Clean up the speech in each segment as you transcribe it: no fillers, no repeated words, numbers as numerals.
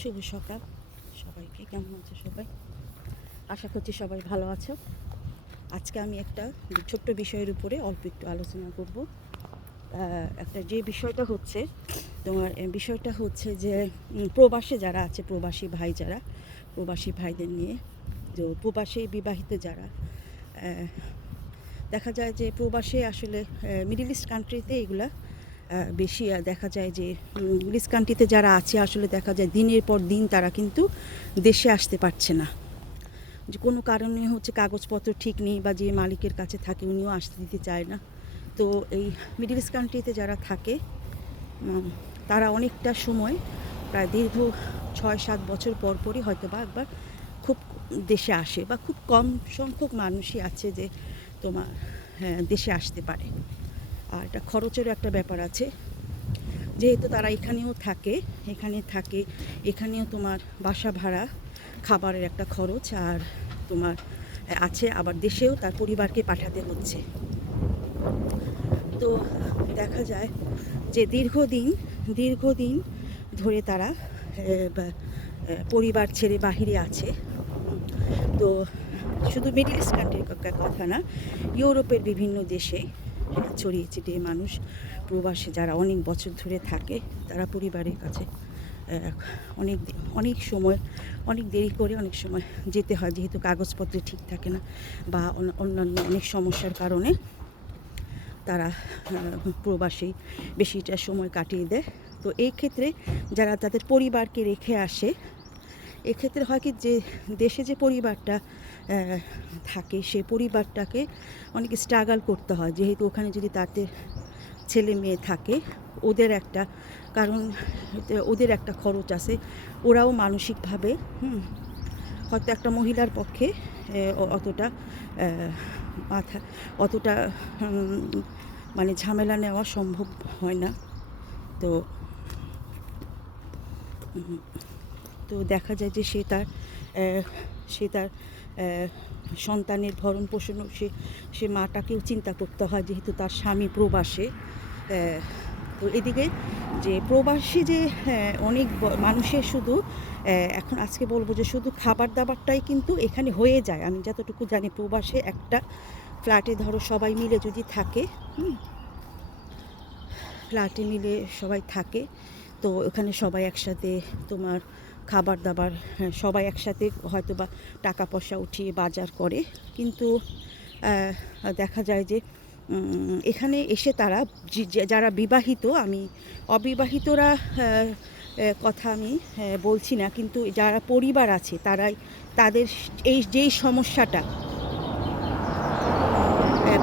শুভ সকাল সবাইকে। কেমন আছো সবাই? আশা করছি সবাই ভালো আছো। আজকে আমি একটা ছোট্ট বিষয়ের উপরে অল্প একটু আলোচনা করব। একটা যে বিষয়টা হচ্ছে বিষয়টা হচ্ছে যে প্রবাসে যারা আছে, প্রবাসী ভাই যারা, প্রবাসী ভাইদের নিয়ে। তো প্রবাসে বিবাহিত যারা, দেখা যায় যে প্রবাসে আসলে মিডল ইস্ট কান্ট্রিতে এগুলা বেশি দেখা যায় যে মিডল ইস্ট কান্ট্রিতে যারা আছে আসলে দেখা যায় দিনের পর দিন তারা কিন্তু দেশে আসতে পারছে না। যে কোনো কারণে হচ্ছে কাগজপত্র ঠিক নেই বা যে মালিকের কাছে থাকে উনিও আসতে দিতে চায় না। তো এই মিডল ইস্ট কান্ট্রিতে যারা থাকে তারা অনেকটা সময়, প্রায় দীর্ঘ 6-7 বছর পরই হয়তো বা একবার খুব দেশে আসে, বা খুব কম সংখ্যক মানুষই আছে যে তোমার দেশে আসতে পারে। আর এটা খরচেরও একটা ব্যাপার আছে, যেহেতু তারা এখানেও থাকে, এখানেও তোমার বাসা ভাড়া, খাবারের একটা খরচ, আর তোমার আছে আবার দেশেও তার পরিবারকে পাঠাতে হচ্ছে। তো দেখা যায় যে দীর্ঘদিন ধরে তারা পরিবার ছেড়ে বাহিরে আছে। তো শুধু মিডল ইস্ট কান্ট্রির কথা না, ইউরোপের বিভিন্ন দেশে ছড়িয়ে ছিটিয়ে মানুষ প্রবাসে যারা অনেক বছর ধরে থাকে, তারা পরিবারের কাছে অনেক সময় অনেক দেরি করে অনেক সময় যেতে হয়, যেহেতু কাগজপত্র ঠিক থাকে না বা অন্যান্য অনেক সমস্যার কারণে তারা প্রবাসেই বেশিটা সময় কাটিয়ে দেয়। তো এই ক্ষেত্রে যারা তাদের পরিবারকে রেখে আসে, এক্ষেত্রে হয় কি যে দেশে যে পরিবারটা থাকে সে পরিবারটাকে অনেক স্ট্রাগল করতে হয়, যেহেতু ওখানে যদি তাদের ছেলে মেয়ে থাকে ওদের একটা কারণ, ওদের একটা খরচ আছে, ওরাও মানসিকভাবে হয়তো একটা মহিলার পক্ষে অতটা মানে ঝামেলা নেওয়া সম্ভব হয় না। তো তো দেখা যায় যে সে তার সন্তানের ভরণ পোষণ, সে মাটাকেও চিন্তা করতে হয়, যেহেতু তার স্বামী প্রবাসে। তো এদিকে যে প্রবাসী যে অনেক মানুষের শুধু এখন আজকে বলবো যে শুধু খাবার দাবারটাই কিন্তু এখানে হয়ে যায়। আমি যতটুকু জানি প্রবাসে একটা ফ্ল্যাটে ধরো সবাই মিলে যদি থাকে, ফ্ল্যাটে মিলে সবাই থাকে, তো ওখানে সবাই একসাথে তোমার খাবার দাবার, সবাই একসাথে হয়তো বা টাকা পয়সা উঠিয়ে বাজার করে। কিন্তু দেখা যায় যে এখানে এসে তারা যারা বিবাহিত, আমি অবিবাহিতরা কথা আমি বলছি না, কিন্তু যারা পরিবার আছে তাদের এই যেই সমস্যাটা,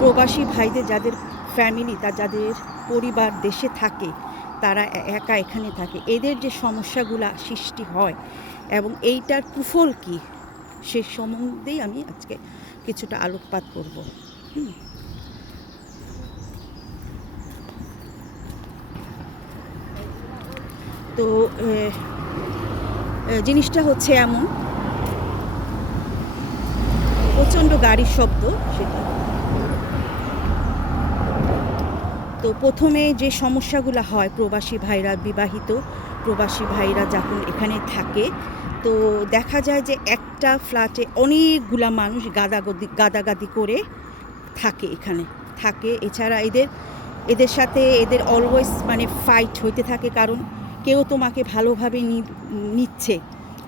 প্রবাসী ভাইদের যাদের ফ্যামিলি, যাদের পরিবার দেশে থাকে, তারা একা এখানে থাকে, এদের যে সমস্যাগুলো সৃষ্টি হয় এবং এইটার কুফল কী সে সম্বন্ধেই আমি আজকে কিছুটা আলোকপাত করব। তো জিনিসটা হচ্ছে এমন, প্রচণ্ড গাড়ির শব্দ সেটা। তো প্রথমে যে সমস্যাগুলো হয়, প্রবাসী ভাইরা, বিবাহিত প্রবাসী ভাইরা যখন এখানে থাকে, তো দেখা যায় যে একটা ফ্ল্যাটে অনেকগুলা মানুষ গাদাগাদি করে এখানে থাকে। এছাড়া এদের সাথে এদের অলওয়েজ মানে ফাইট হইতে থাকে, কারণ কেউ তোমাকে ভালোভাবে নিচ্ছে।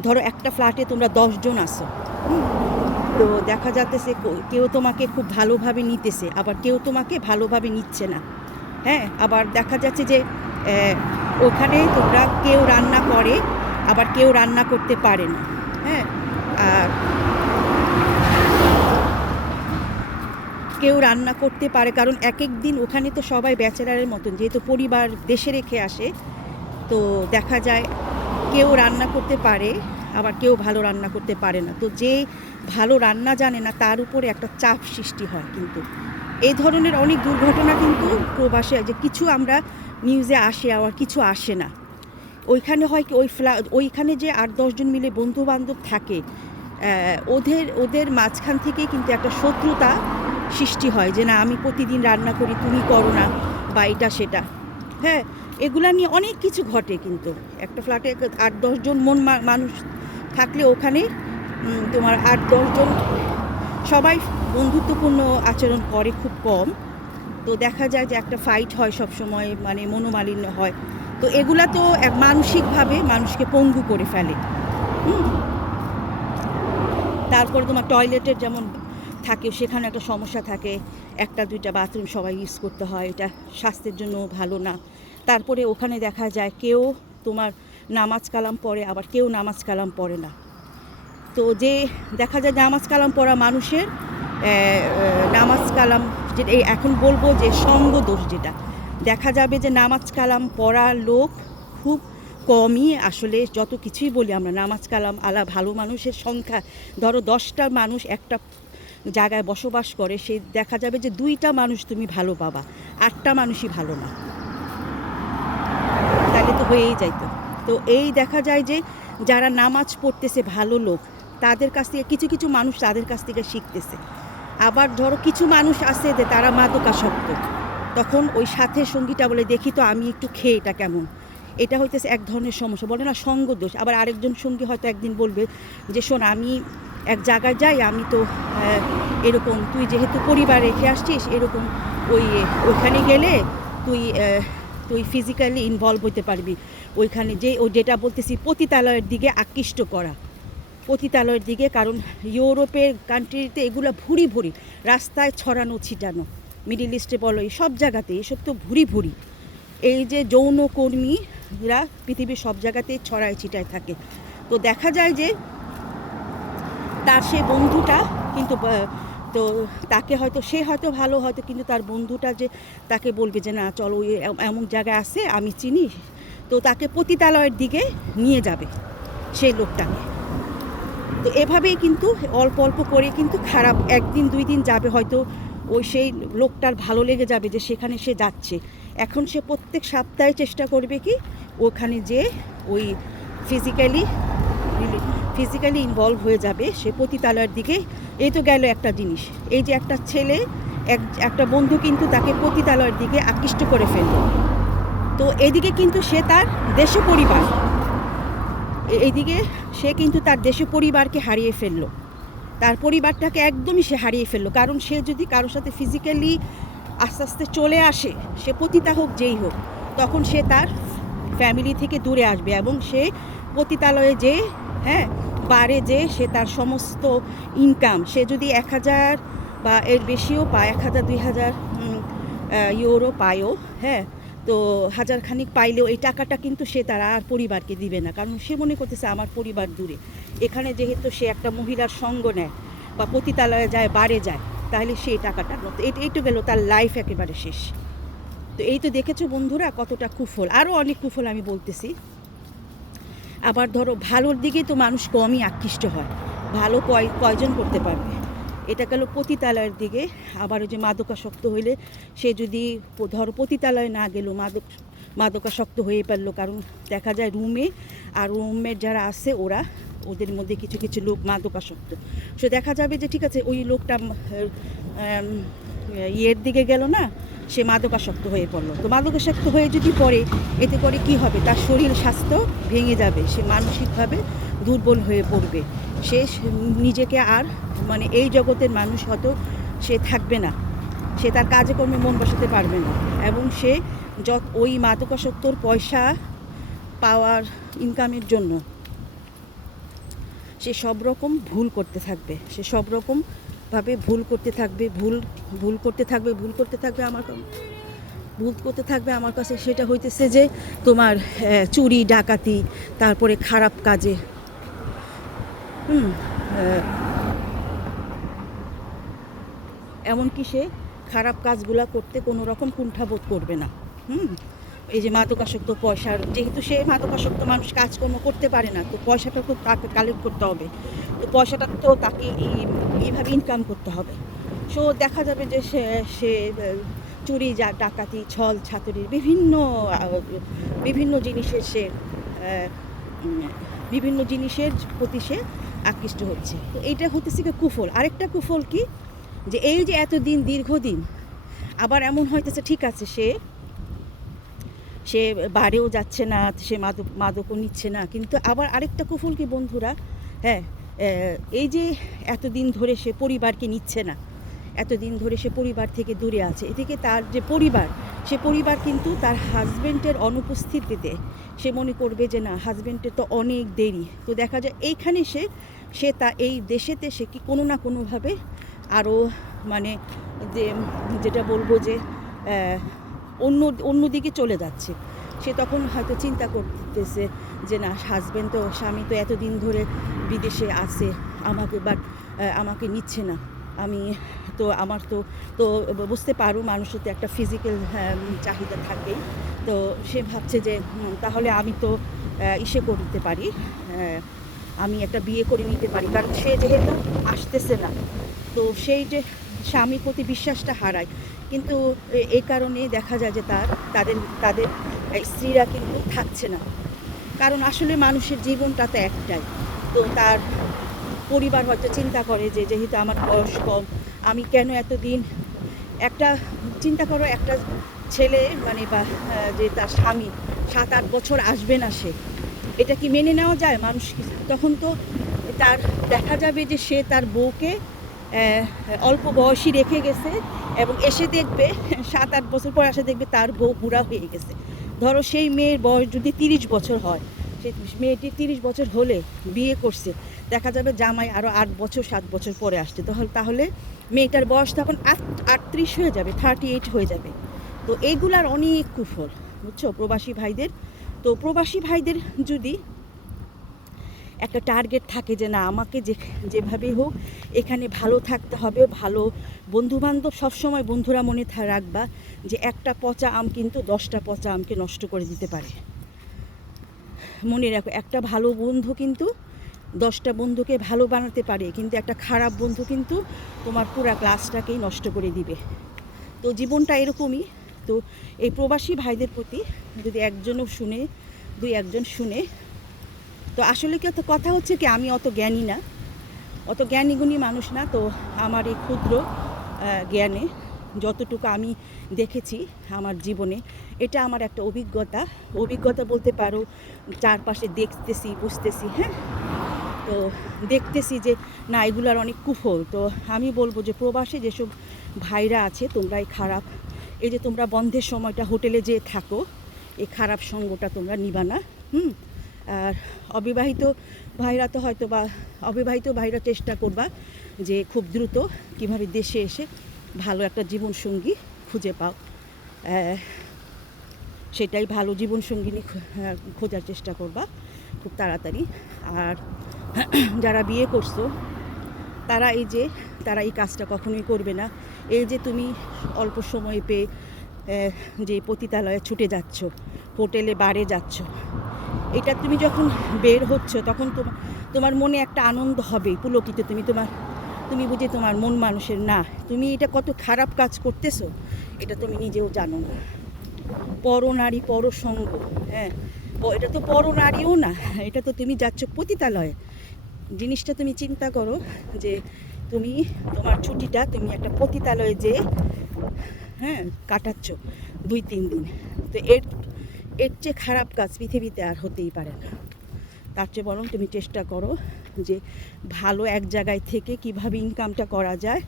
ধরো একটা ফ্ল্যাটে তোমরা 10 জন আসো, তো দেখা যাচ্ছে কেউ তোমাকে খুব ভালোভাবে নিতেছে, আবার কেউ তোমাকে ভালোভাবে নিচ্ছে না। আবার দেখা যাচ্ছে যে ওখানে তোমরা কেউ রান্না করে, আবার কেউ রান্না করতে পারে না। আর কেউ রান্না করতে পারে, কারণ এক দিন ওখানে তো সবাই ব্যাচেলারের মতন, যেহেতু পরিবার দেশে রেখে আসে, তো দেখা যায় কেউ রান্না করতে পারে, আবার কেউ ভালো রান্না করতে পারে না। তো যে ভালো রান্না জানে না তার উপরে একটা চাপ সৃষ্টি হয়। কিন্তু এই ধরনের অনেক দুর্ঘটনা কিন্তু প্রবাসে, যে কিছু আমরা নিউজে আসে, আবার কিছু আসে না। ওইখানে হয় কি, ওইখানে যে 8-10 জন মিলে বন্ধু বান্ধব থাকে, ওদের মাঝখান থেকেই কিন্তু একটা শত্রুতা সৃষ্টি হয়, যে না আমি প্রতিদিন রান্না করি, তুমি করো না, বা এটা সেটা। হ্যাঁ, এগুলা নিয়ে অনেক কিছু ঘটে কিন্তু একটা ফ্ল্যাটে 8-10 জন মানুষ থাকলে ওখানে তোমার 8-10 জন সবাই বন্ধুত্বপূর্ণ আচরণ করে খুব কম। তো দেখা যায় যে একটা ফাইট হয় সব সময়, মানে মনোমালিন্য হয়। তো এগুলা তো মানসিকভাবে মানুষকে পঙ্গু করে ফেলে। তারপরে তোমার টয়লেটের যেমন থাকে, সেখানে একটা সমস্যা থাকে, 1-2টা বাথরুম সবাই ইউজ করতে হয়, এটা স্বাস্থ্যের জন্য ভালো না। তারপরে ওখানে দেখা যায় কেউ তোমার নামাজ কালাম পড়ে, আবার কেউ নামাজ কালাম পড়ে না। তো যে দেখা যায় নামাজ কালাম পড়া মানুষের নামাজ কালাম যেটা এখন বলবো যে সঙ্গ দোষ, যেটা দেখা যাবে যে নামাজ কালাম পড়া লোক খুব কমই আসলে, যত কিছুই বলি আমরা নামাজ কালাম আলা ভালো মানুষের সংখ্যা, ধরো 10টা মানুষ একটা জায়গায় বসবাস করে, সে দেখা যাবে যে 2টা মানুষ তুমি ভালো পাবা, 8টা মানুষই ভালো না, তাহলে তো হয়েই যাইতো। তো এই দেখা যায় যে যারা নামাজ পড়তেছে ভালো লোক, তাদের কাছ থেকে কিছু কিছু মানুষ তাদের কাছ থেকে শিখতেছে। আবার ধরো কিছু মানুষ আছে যে তারা মাদকাসক্ত, তখন ওই সাথে সঙ্গীটা বলে দেখি তো আমি একটু খেয়ে এটা কেমন, এটা হইতেছে এক ধরনের সমস্যা, বলে না সঙ্গ দোষ। আবার আরেকজন সঙ্গী হয়তো একদিন বলবে যে শোন, আমি এক জায়গায় যাই, আমি তো এরকম, তুই যেহেতু পরিবার রেখে আসছিস, এরকম ওইখানে গেলে তুই ফিজিক্যালি ইনভলভ হতে পারবি। ওইখানে যেটা বলতেছি পতিতালয়ের দিকে আকৃষ্ট করা, পতিতালয়ের দিকে, কারণ ইউরোপের কান্ট্রিতে এগুলো ভুরি ভুরি রাস্তায় ছড়ানো ছিটানো, মিডল ইস্টে বলো, এই সব জায়গাতে এসব তো ভুরি ভুরি। এই যে যৌনকর্মীরা পৃথিবীর সব জায়গাতেই ছড়ায় ছিটায় থাকে। তো দেখা যায় যে তার সেই বন্ধুটা কিন্তু, তো তাকে হয়তো সে হয়তো ভালো, হয়তো কিন্তু তার বন্ধুটা যে তাকে বলবে যে না চলো ওই এমন জায়গায় আছে আমি চিনি, তো তাকে পতিতালয়ের দিকে নিয়ে যাবে সেই লোকটাকে। তো এভাবেই কিন্তু অল্প অল্প করে কিন্তু খারাপ, 1-2 দিন যাবে, হয়তো ওই সেই লোকটার ভালো লেগে যাবে যে সেখানে সে যাচ্ছে। এখন সে প্রত্যেক সপ্তাহে চেষ্টা করবে কি ওখানে যে ওই ফিজিক্যালি ইনভলভ হয়ে যাবে সে পতিতালয়ের দিকে। এই তো গেল একটা জিনিস, এই যে একটা ছেলে একটা বন্ধু কিন্তু তাকে পতিতালয়ের দিকে আকৃষ্ট করে ফেলল। তো এদিকে কিন্তু সে তার দেশ পরিবার, এইদিকে সে কিন্তু তার দেশে পরিবারকে হারিয়ে ফেললো, তার পরিবারটাকে একদমই সে হারিয়ে ফেললো। কারণ সে যদি কারোর সাথে ফিজিক্যালি আস্তে আস্তে চলে আসে, সে পতিতা হোক যেই হোক, তখন সে তার ফ্যামিলি থেকে দূরে আসবে এবং সে পতিতালয়ে যে বারে যে সে তার সমস্ত ইনকাম, সে যদি 1000 বা এর বেশিও পায়, 1000-2000 ইউরো পায়ও, তো 1000 খানিক পাইলেও এই টাকাটা কিন্তু সে তার আর পরিবারকে দিবে না, কারণ সে মনে করতেছে আমার পরিবার দূরে। এখানে যেহেতু সে একটা মহিলার সঙ্গ নেয় বা পতিতালয়ে যায়, বারে যায়, তাহলে সেই টাকাটা এইটু গেল, তার লাইফ একেবারে শেষ। তো এই তো দেখেছো বন্ধুরা কতটা কুফল, আরও অনেক কুফল আমি বলতেছি। আবার ধরো ভালোর দিকে তো মানুষ কমই আকৃষ্ট হয়, ভালো কয়জন করতে পারবে, এটা গেল পতিতালয়ের দিকে। আবার ওই যে মাদকাসক্ত হইলে সে যদি ধরো পতিতালয়ে না গেল, মাদকাসক্ত হয়ে পারলো, কারণ দেখা যায় রুমে আর রুমের যারা আছে ওদের মধ্যে কিছু কিছু লোক মাদকাসক্ত, সে দেখা যাবে যে ঠিক আছে ওই লোকটা ইয়ের দিকে গেল না, সে মাদকাসক্ত হয়ে পড়লো। তো মাদকাসক্ত হয়ে যদি পড়ে, এতে করে কি হবে, তার শরীর স্বাস্থ্য ভেঙে যাবে, সে মানসিকভাবে দুর্বল হয়ে পড়বে, সে নিজেকে আর মানে এই জগতের মানুষ হয়তো সে থাকবে না, সে তার কাজে কর্মে মন বসাতে পারবে না, এবং সে ওই মাদকাসক্তর পয়সা পাওয়ার ইনকামের জন্য সে সব রকম ভুল করতে থাকবে, সে সব রকমভাবে ভুল করতে থাকবে, ভুল করতে থাকবে আমার কাছে। সেটা হইতেছে যে তোমার চুরি ডাকাতি, তারপরে খারাপ কাজে, এমনকি সে খারাপ কাজগুলা করতে কোনো রকম কুণ্ঠাবোধ করবে না। এই যে মাদকাসক্ত পয়সার, যেহেতু সে মাদকাসক্ত মানুষ কাজকর্ম করতে পারে না, তো পয়সাটা তো তাকে কালেক্ট করতে হবে, তো পয়সাটা তো তাকে এইভাবে ইনকাম করতে হবে। সো দেখা যাবে যে সে চুরি ডাকাতি ছল ছাতুরির বিভিন্ন জিনিসের প্রতি সে আকৃষ্ট হচ্ছে। তো এইটা হতেছে কি কুফল। আরেকটা কুফল কি, যে এই যে এতদিন দীর্ঘদিন আবার এমন হইতেছে ঠিক আছে সে সে বাড়েও যাচ্ছে না, সে মাদকও নিচ্ছে না। কিন্তু আবার আরেকটা কুফল কি বন্ধুরা, হ্যাঁ, এই যে এতদিন ধরে সে পরিবারকে নিচ্ছে না, এতদিন ধরে সে পরিবার থেকে দূরে আছে, এদিকে তার যে পরিবার, সে পরিবার কিন্তু তার হাজব্যান্ডের অনুপস্থিতিতে সে মনে করবে যে না, হাজব্যান্ডের তো অনেক দেরি। তো দেখা যায় এইখানে সে এই দেশেতে সে কি কোনো না কোনোভাবে আরও মানে যেটা বলবো যে অন্যদিকে চলে যাচ্ছে। সে তখন হয়তো চিন্তা করতেছে যে না, স্বামী তো এতদিন ধরে বিদেশে আছে, আমাকে নিচ্ছে না। আমার তো বুঝতে পারো, মানুষের তো একটা ফিজিক্যাল চাহিদা থাকেই। তো সে ভাবছে যে তাহলে আমি তো করতে পারি, আমি একটা বিয়ে করে নিতে পারি, কারণ সে যেহেতু আসতেছে না। তো সেই যে স্বামীর প্রতি বিশ্বাসটা হারায়, কিন্তু এই কারণে দেখা যায় যে তাদের স্ত্রীরা কিন্তু থাকছে না। কারণ আসলে মানুষের জীবনটা তো একটাই। তো তার পরিবার হয়তো চিন্তা করে যে যেহেতু আমার বয়স কম, আমি কেন এতদিন, একটা চিন্তা করো, একটা ছেলে মানে বা যে তার স্বামী 7-8 বছর আসবে না, এটা কি মেনে নেওয়া যায় মানুষ? তখন তো তার দেখা যাবে যে সে তার বউকে অল্প বয়সী রেখে গেছে, এবং এসে দেখবে 7-8 বছর পর দেখবে তার বউ বুড়া হয়ে গেছে। ধরো সেই মেয়ের বয়স যদি 30 বছর হয়, সেই মেয়েটি 30 বছর হলে বিয়ে করছে, দেখা যাবে জামাই আরও 8 বছর 7 বছর পরে আসছে, তাহলে মেয়েটার বয়স তখন 38 হয়ে যাবে, 38 হয়ে যাবে। তো এইগুলার অনেক কুফল, বুঝছো প্রবাসী ভাইদের। তো প্রবাসী ভাইদের যদি একটা টার্গেট থাকে যে না, আমাকে যেভাবেই হোক এখানে ভালো থাকতে হবে, ভালো বন্ধুবান্ধব, সবসময় বন্ধুরা মনে রাখবা যে একটা পচা আম কিন্তু 10টা পচা আমকে নষ্ট করে দিতে পারে। মনে রাখো, একটা ভালো বন্ধু কিন্তু 10টা বন্ধুকে ভালো বানাতে পারে, কিন্তু একটা খারাপ বন্ধু কিন্তু তোমার পুরা ক্লাসটাকেই নষ্ট করে দিবে। তো জীবনটা এরকমই। তো এই প্রবাসী ভাইদের প্রতি যদি দুই একজন শুনে, তো আসলে কি কথা হচ্ছে কি, আমি অত জ্ঞানীগুণী মানুষ না। তো আমার এই ক্ষুদ্র জ্ঞানে যতটুকু আমি দেখেছি আমার জীবনে, এটা আমার একটা অভিজ্ঞতা বলতে পারো। চারপাশে দেখতেছি, বুঝতেছি, হ্যাঁ, তো দেখতেছি যে না, এগুলার অনেক কুফল। তো আমি বলবো যে প্রবাসে যেসব ভাইরা আছে, তোমরাই খারাপ, এই যে তোমরা বন্ধের সময়টা হোটেলে যেয়ে থাকো, এই খারাপ সঙ্গটা তোমরা নিবা না। আর অবিবাহিত ভাইরা চেষ্টা করবা যে খুব দ্রুত কিভাবে দেশে এসে ভালো একটা জীবনসঙ্গী খুঁজে পাও, সেটাই ভালো জীবনসঙ্গিনী খোঁজার চেষ্টা করবা খুব তাড়াতাড়ি। আর যারা বিয়ে করছো তারা এই কাজটা কখনোই করবে না। এই যে তুমি অল্প সময় পেয়ে যে পতিতালয়ে ছুটে যাচ্ছ, হোটেলে বারে যাচ্ছ, এটা তুমি যখন বের হচ্ছ তখন তোমার মনে একটা আনন্দ হবে পুলকিত। তুমি বুঝে তোমার মন মানুষের না, তুমি এটা কত খারাপ কাজ করতেছো এটা তুমি নিজেও জানো না। পরনারী পরসঙ্গ, হ্যাঁ, এটা তো পরনারীও না, এটা তো তুমি যাচ্ছ পতিতালয়ে। জিনিসটা তুমি চিন্তা করো যে তোমার ছুটিটা তুমি একটা পতিতালয়ে যে কাটাচ্ছ 2-3 দিন। তো এর চেয়ে খারাপ কাজ পৃথিবীতে আর হতেই পারে না। তার চেয়ে বরং তুমি চেষ্টা করো যে ভালো এক জায়গায় থেকে কিভাবে ইনকামটা করা যায়,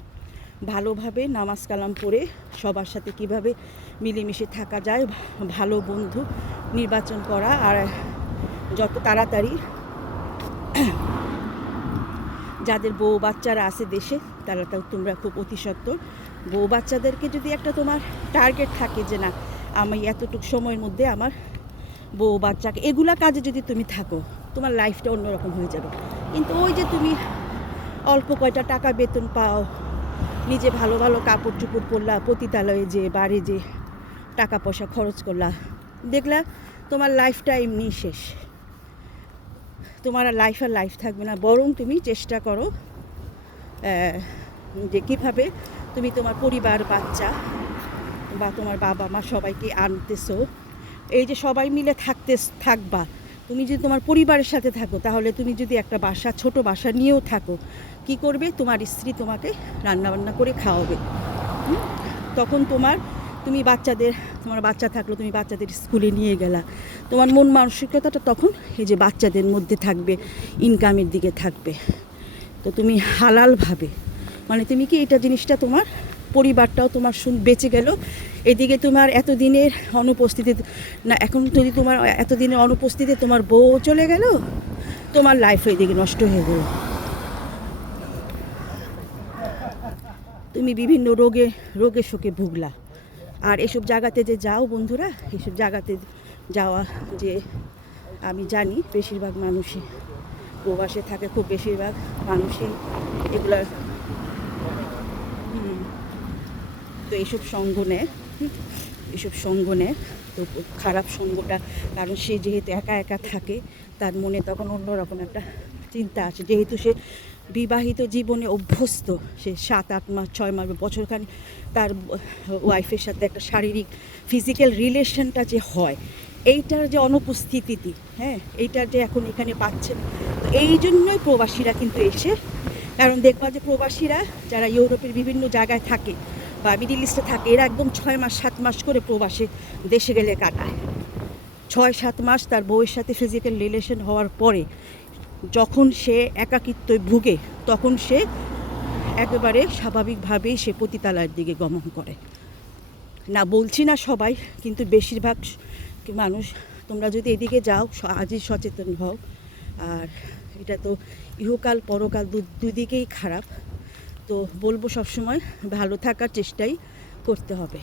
ভালোভাবে নামাজ কালাম পড়ে সবার সাথে কিভাবে মিলেমিশে থাকা যায়, ভালো বন্ধু নির্বাচন করা, আর যত তাড়াতাড়ি যাদের বউ বাচ্চারা আছে দেশে, তোমরা খুব অতি সত্বর বউ বাচ্চাদেরকে যদি একটা তোমার টার্গেট থাকে যে না, আমি এতটুকু সময়ের মধ্যে আমার বউ বাচ্চাকে, এগুলা কাজে যদি তুমি থাকো, তোমার লাইফটা অন্যরকম হয়ে যাবে। কিন্তু ওই যে তুমি অল্প কয়টা টাকা বেতন পাও, নিজে ভালো ভালো কাপড় চুপড় পরলা, পতিতালয়ে যে বাড়ি যে টাকা পয়সা খরচ করলা, দেখলা তোমার লাইফটা এমনি শেষ, তোমার লাইফ থাকবে না। বরং তুমি চেষ্টা করো যে কীভাবে তুমি তোমার পরিবার, বাচ্চা বা তোমার বাবা মা সবাইকে আনতেছো, এই যে সবাই মিলে থাকবা। তুমি যদি তোমার পরিবারের সাথে থাকো, তাহলে তুমি যদি একটা ছোট বাসা নিয়েও থাকো, কি করবে, তোমার স্ত্রী তোমাকে রান্নাবান্না করে খাওয়াবে। তখন তোমার তুমি তোমার বাচ্চা থাকলো, তুমি বাচ্চাদের স্কুলে নিয়ে গেলা, তোমার মন মানসিকতাটা তখন এই যে বাচ্চাদের মধ্যে থাকবে, ইনকামের দিকে থাকবে। তো তুমি হালালভাবে, মানে তুমি কি এটা জিনিসটা তোমার পরিবারটাও তোমার বেঁচে গেল, এদিকে তোমার এতদিনের অনুপস্থিতি না, এখন যদি তোমার এতদিনের অনুপস্থিতি তোমার বউ চলে গেল, তোমার লাইফ এদিকে নষ্ট হয়ে গেল, তুমি বিভিন্ন রোগে শোকে ভুগলা। আর এসব জায়গাতে যে যাও বন্ধুরা, এসব জায়গাতে যাওয়া, যে আমি জানি বেশিরভাগ মানুষই প্রবাসে থাকে, খুব বেশিরভাগ মানুষই এগুলার তো এইসব সঙ্গ নেয়, তো খারাপ সঙ্গটা, কারণ সে যেহেতু একা একা থাকে, তার মনে তখন অন্যরকম একটা চিন্তা আসে, যেহেতু সে বিবাহিত জীবনে অভ্যস্ত, সে 7-8 মাস 6 মাস বছরখানি তার ওয়াইফের সাথে একটা শারীরিক ফিজিক্যাল রিলেশনটা যে হয়, এইটার যে অনুপস্থিতি, হ্যাঁ, এইটার যে এখন এখানে পাচ্ছেন। তো এই জন্যই প্রবাসীরা কিন্তু এসে, কারণ দেখবা যে প্রবাসীরা যারা ইউরোপের বিভিন্ন জায়গায় থাকে বা মিডিল ইস্টে থাকে, এরা একদম 6 মাস 7 মাস করে প্রবাসে দেশে গেলে কাটায়। 6-7 মাস তার বউয়ের সাথে ফিজিক্যাল রিলেশন হওয়ার পরে যখন সে একাকিত্বে ভুগে, তখন সে একেবারে স্বাভাবিকভাবেই সে পতিতালয়ের দিকে গমন করে। না বলছি না সবাই, কিন্তু বেশিরভাগ মানুষ, তোমরা যদি এদিকে যাও আজই সচেতন হও। আর এটা তো ইহকাল পরকাল দুদিকেই খারাপ, তো বলবো সবসময় ভালো থাকার চেষ্টাই করতে হবে।